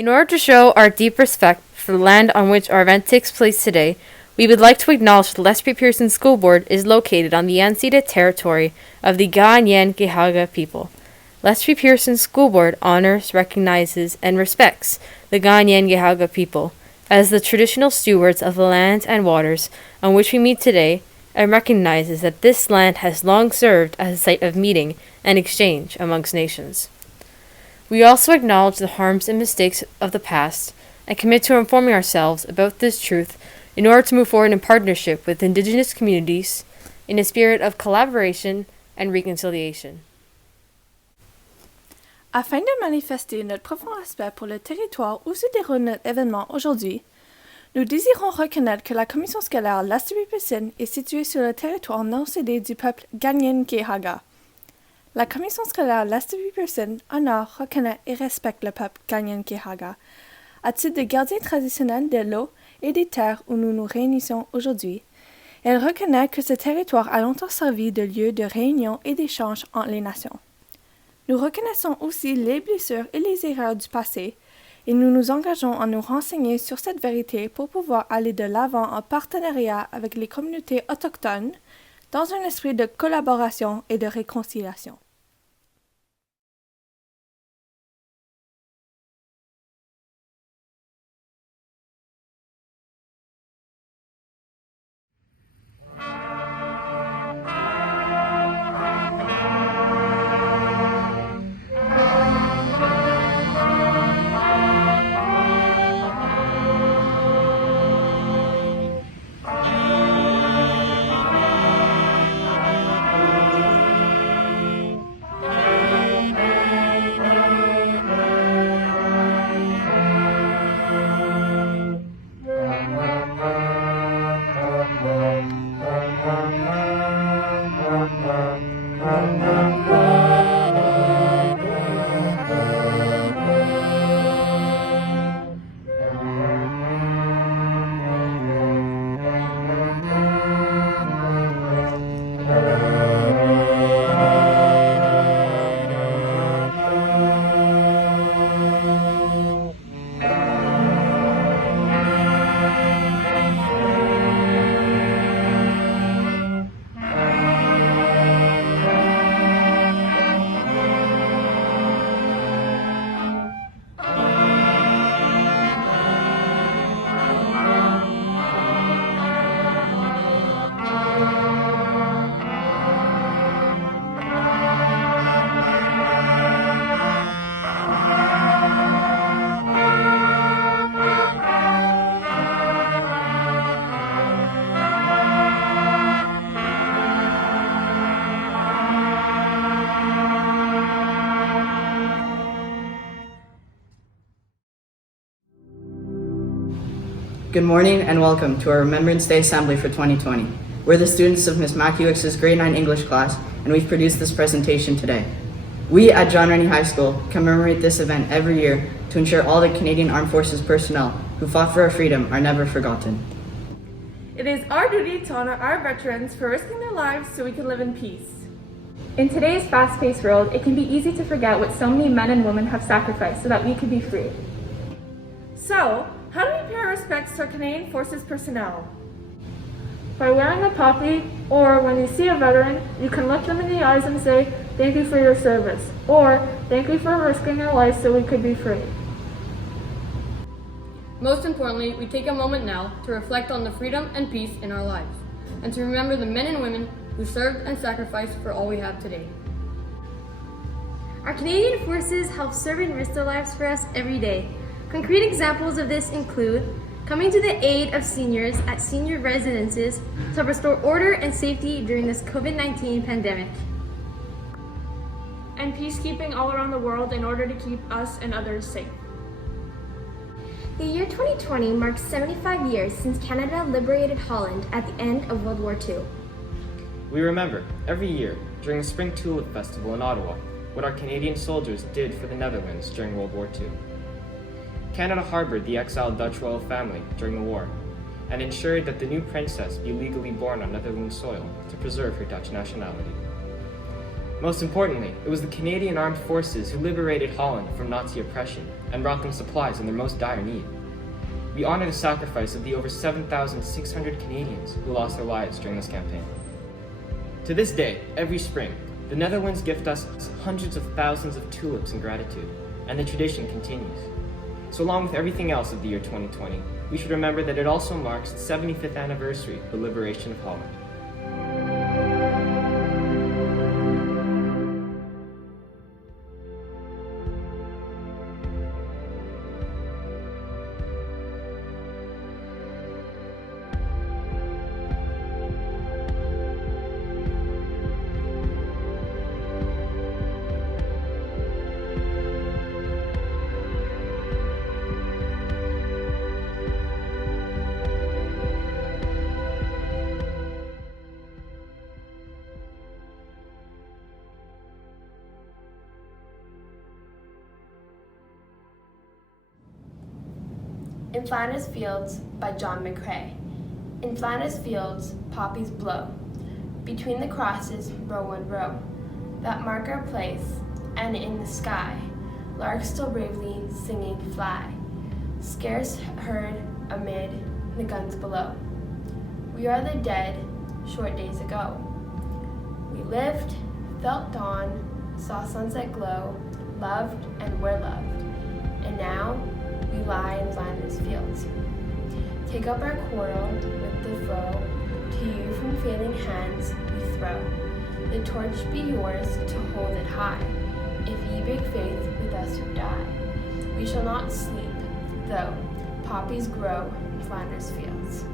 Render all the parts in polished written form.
In order to show our deep respect for the land on which our event takes place today, we would like to acknowledge the Lethbridge Pearson School Board is located on the unceded territory of the Ganyan-Gehaga people. Lethbridge Pearson School Board honors, recognizes, and respects the Ganyan-Gehaga people as the traditional stewards of the lands and waters on which we meet today, and recognizes that this land has long served as a site of meeting and exchange amongst nations. We also acknowledge the harms and mistakes of the past and commit to informing ourselves about this truth in order to move forward in partnership with Indigenous communities in a spirit of collaboration and reconciliation. Afin de manifester notre profond respect pour le territoire où se déroule notre événement aujourd'hui, nous désirons reconnaître que la commission scolaire Lethbridge Pearson est située sur le territoire non cédé du peuple Ganyan-Gehaga. La commission scolaire Lethbridge Pearson honore, reconnaît et respecte le peuple Ganyan-Gehaga à titre de gardien traditionnel de l'eau et des terres où nous nous réunissons aujourd'hui. Elle reconnaît que ce territoire a longtemps servi de lieu de réunion et d'échange entre les nations. Nous reconnaissons aussi les blessures et les erreurs du passé, et nous nous engageons à nous renseigner sur cette vérité pour pouvoir aller de l'avant en partenariat avec les communautés autochtones, dans un esprit de collaboration et de réconciliation. Good morning and welcome to our Remembrance Day Assembly for 2020. We're the students of Ms. Makiewicz' grade 9 English class, and we've produced this presentation today. We at John Rennie High School commemorate this event every year to ensure all the Canadian Armed Forces personnel who fought for our freedom are never forgotten. It is our duty to honor our veterans for risking their lives so we can live in peace. In today's fast-paced world, it can be easy to forget what so many men and women have sacrificed so that we could be free. So, how do we pay our respects to our Canadian Forces personnel? By wearing a poppy, or when you see a veteran, you can look them in the eyes and say, "Thank you for your service," or "Thank you for risking your life so we could be free." Most importantly, we take a moment now to reflect on the freedom and peace in our lives, and to remember the men and women who served and sacrificed for all we have today. Our Canadian Forces help serve and risk their lives for us every day. Concrete examples of this include coming to the aid of seniors at senior residences to restore order and safety during this COVID-19 pandemic, And peacekeeping all around the world in order to keep us and others safe. The year 2020 marks 75 years since Canada liberated Holland at the end of World War II. We remember, every year, during the Spring Tulip Festival in Ottawa, what our Canadian soldiers did for the Netherlands during World War II. Canada harbored the exiled Dutch royal family during the war, and ensured that the new princess be legally born on Netherlands soil to preserve her Dutch nationality. Most importantly, it was the Canadian Armed Forces who liberated Holland from Nazi oppression and brought them supplies in their most dire need. We honor the sacrifice of the over 7,600 Canadians who lost their lives during this campaign. To this day, every spring, the Netherlands gift us hundreds of thousands of tulips in gratitude, and the tradition continues. So along with everything else of the year 2020, we should remember that it also marks the 75th anniversary of the liberation of Holland. In Flanders Fields by John McCrae. In Flanders Fields, poppies blow. Between the crosses, row on row, that mark our place, and in the sky, larks still bravely singing fly, scarce heard amid the guns below. We are the dead, short days ago. We lived, felt dawn, saw sunset glow, loved and were loved, and now we lie in Flanders Fields. Take up our quarrel with the foe, to you from failing hands we throw. The torch be yours to hold it high, if ye break faith with us who die. We shall not sleep, though poppies grow in Flanders Fields.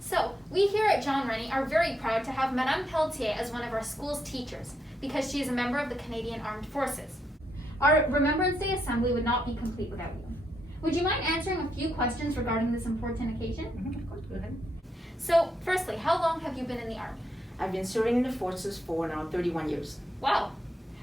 So, we here at John Rennie are very proud to have Madame Pelletier as one of our school's teachers, because she is a member of the Canadian Armed Forces. Our Remembrance Day Assembly would not be complete without you. Would you mind answering a few questions regarding this important occasion? Of course, go ahead. So, firstly, how long have you been in the Army? I've been serving in the forces for now 31 years. Wow.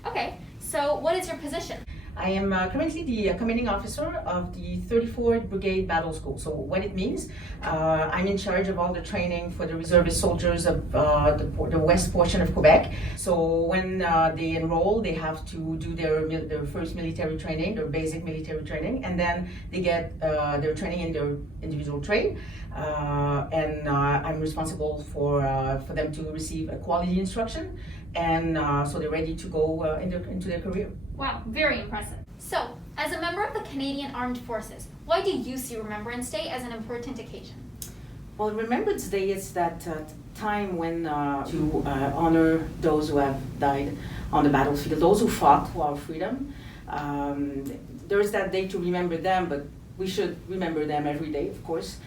Okay, so what is your position? I am currently the commanding officer of the 34th Brigade Battle School. So what it means, I'm in charge of all the training for the reservist soldiers of the west portion of Quebec. So when they enroll, they have to do their first military training, their basic military training, and then they get their training in their individual trade. And I'm responsible for them to receive a quality instruction, and so they're ready to go into their career. Wow, very impressive. So, as a member of the Canadian Armed Forces, why do you see Remembrance Day as an important occasion? Well, Remembrance Day is that time when to honor those who have died on the battlefield, those who fought for our freedom. There is that day to remember them, but we should remember them every day, of course.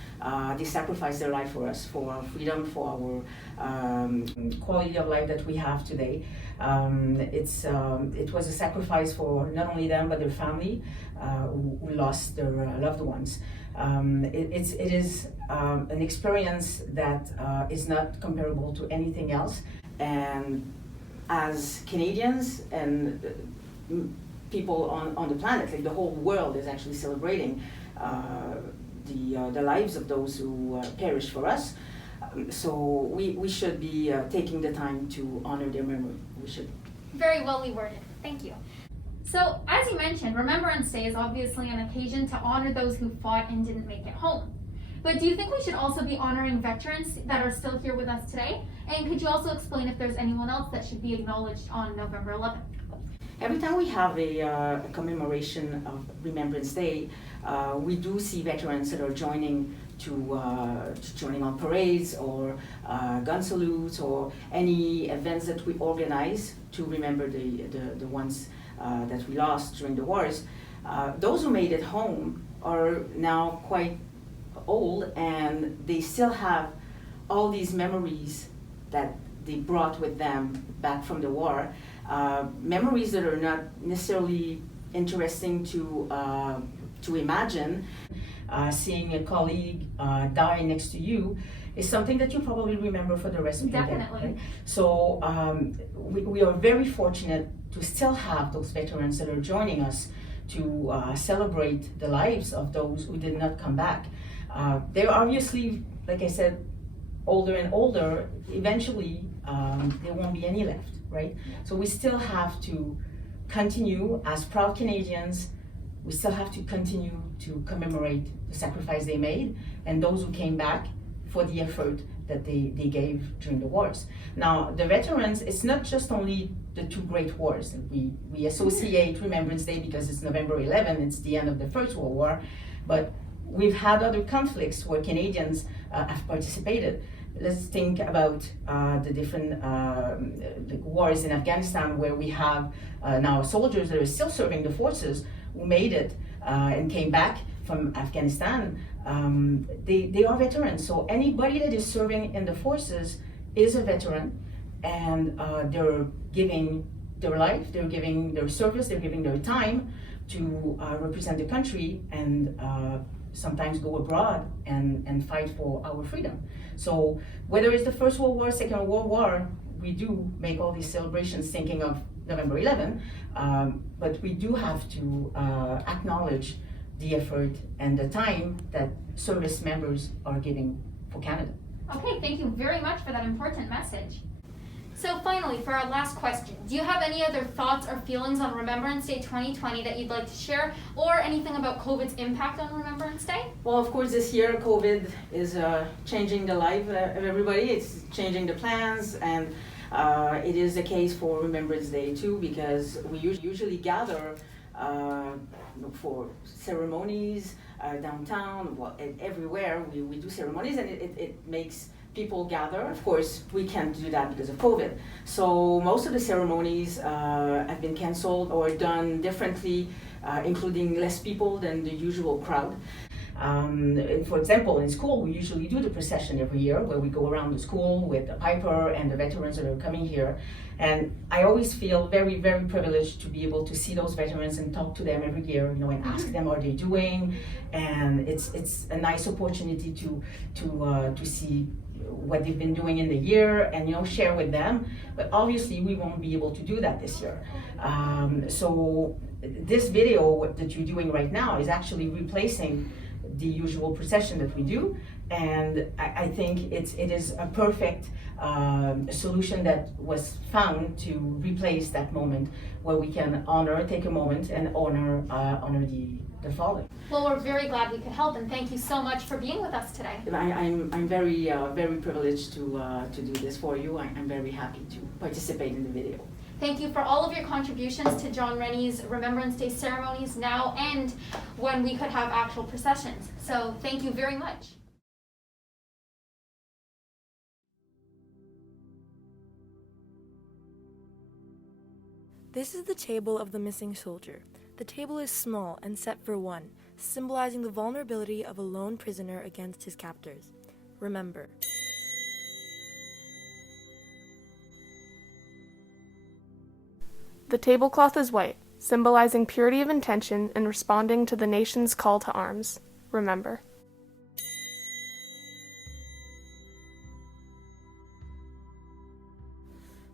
They sacrificed their life for us, for our freedom, for our quality of life that we have today. It was a sacrifice for not only them, but their family who lost their loved ones. It is an experience that is not comparable to anything else. And as Canadians and people on the planet, like the whole world is actually celebrating the lives of those who perished for us. So we should be taking the time to honor their memory. We should. Very well worded. Thank you. So, as you mentioned, Remembrance Day is obviously an occasion to honor those who fought and didn't make it home. But do you think we should also be honoring veterans that are still here with us today? And could you also explain if there's anyone else that should be acknowledged on November 11th? Every time we have a commemoration of Remembrance Day, we do see veterans that are joining joining on parades or gun salutes or any events that we organize to remember the ones that we lost during the wars. Those who made it home are now quite old, and they still have all these memories that they brought with them back from the war. Memories that are not necessarily interesting to imagine. Seeing a colleague die next to you is something that you probably remember for the rest of your day. Definitely. Right? So we are very fortunate to still have those veterans that are joining us to celebrate the lives of those who did not come back. They're obviously, like I said, older and older. Eventually, there won't be any left, right? So we still have to continue as proud Canadians. We still have to continue to commemorate the sacrifice they made and those who came back for the effort that they gave during the wars. Now, the veterans, it's not just only the two great wars. We associate Remembrance Day because it's November 11, it's the end of the First World War, but we've had other conflicts where Canadians have participated. Let's think about the different the wars in Afghanistan, where we have now soldiers that are still serving the forces who made it and came back from Afghanistan. They are veterans. So anybody that is serving in the forces is a veteran, and they're giving their life, they're giving their service, they're giving their time to represent the country and sometimes go abroad and fight for our freedom. So whether it's the First World War, Second World War, we do make all these celebrations thinking of November 11, but we do have to acknowledge the effort and the time that service members are giving for Canada. Okay, thank you very much for that important message. So finally, for our last question, do you have any other thoughts or feelings on Remembrance Day 2020 that you'd like to share, or anything about COVID's impact on Remembrance Day? Well, of course, this year COVID is changing the life of everybody. It's changing the plans, and it is the case for Remembrance Day too, because we usually gather for ceremonies downtown, everywhere. We do ceremonies, and it makes people gather. Of course, we can't do that because of COVID. So most of the ceremonies have been canceled or done differently, including less people than the usual crowd. For example, in school, we usually do the procession every year where we go around the school with the piper and the veterans that are coming here. And I always feel very, very privileged to be able to see those veterans and talk to them every year, and ask them how they're doing. And it's a nice opportunity to see what they've been doing in the year and share with them. But obviously we won't be able to do that this year. So this video that you're doing right now is actually replacing the usual procession that we do, and I think it is a perfect solution that was found to replace that moment where we can take a moment and honor the fallen. Well, we're very glad we could help, and thank you so much for being with us today. I'm very very privileged to do this for you. I'm very happy to participate in the video. Thank you for all of your contributions to John Rennie's Remembrance Day ceremonies now and when we could have actual processions. So thank you very much. This is the table of the missing soldier. The table is small and set for one, symbolizing the vulnerability of a lone prisoner against his captors. Remember. The tablecloth is white, symbolizing purity of intention and responding to the nation's call to arms. Remember.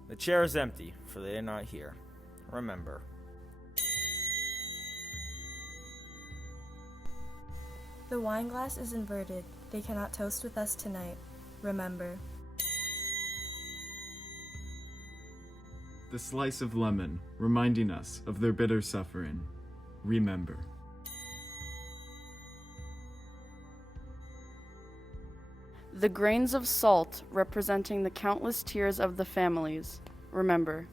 The chair is empty, for they are not here. Remember. The wine glass is inverted. They cannot toast with us tonight. Remember. The slice of lemon, reminding us of their bitter suffering. Remember. The grains of salt, representing the countless tears of the families. Remember.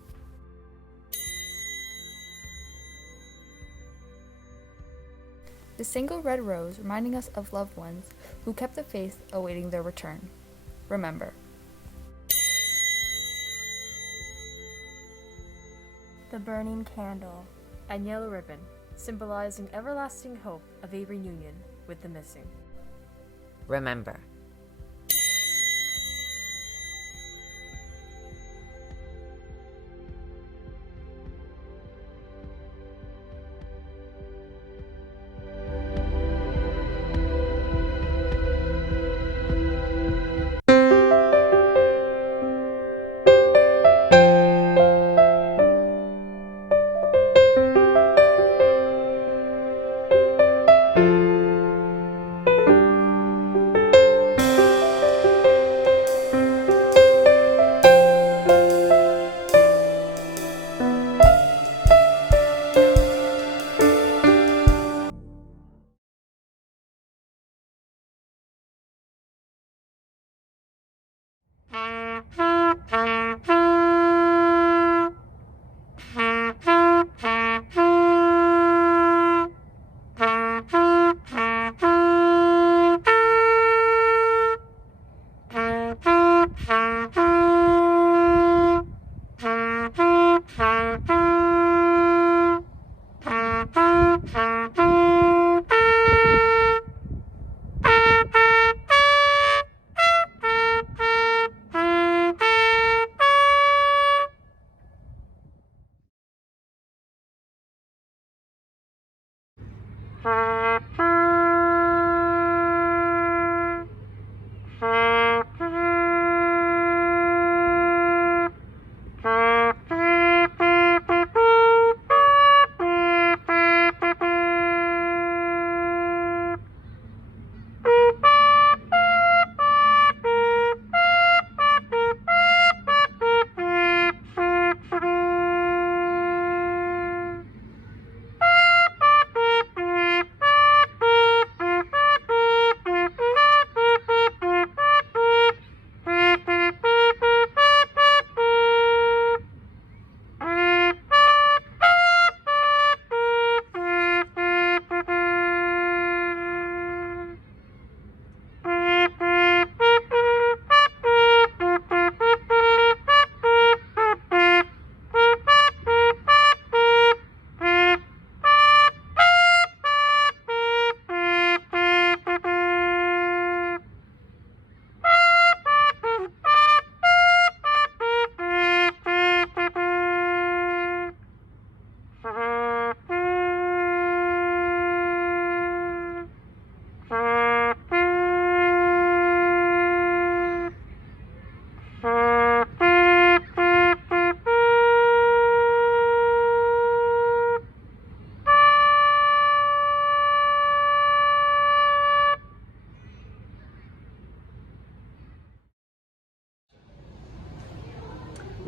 The single red rose, reminding us of loved ones who kept the faith awaiting their return. Remember. The burning candle. And yellow ribbon, symbolizing everlasting hope of a reunion with the missing. Remember.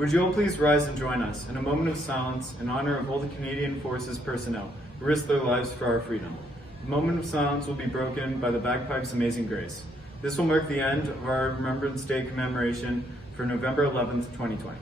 Would you all please rise and join us in a moment of silence in honor of all the Canadian Forces personnel who risked their lives for our freedom. The moment of silence will be broken by the bagpipes' Amazing Grace. This will mark the end of our Remembrance Day commemoration for November 11th, 2020.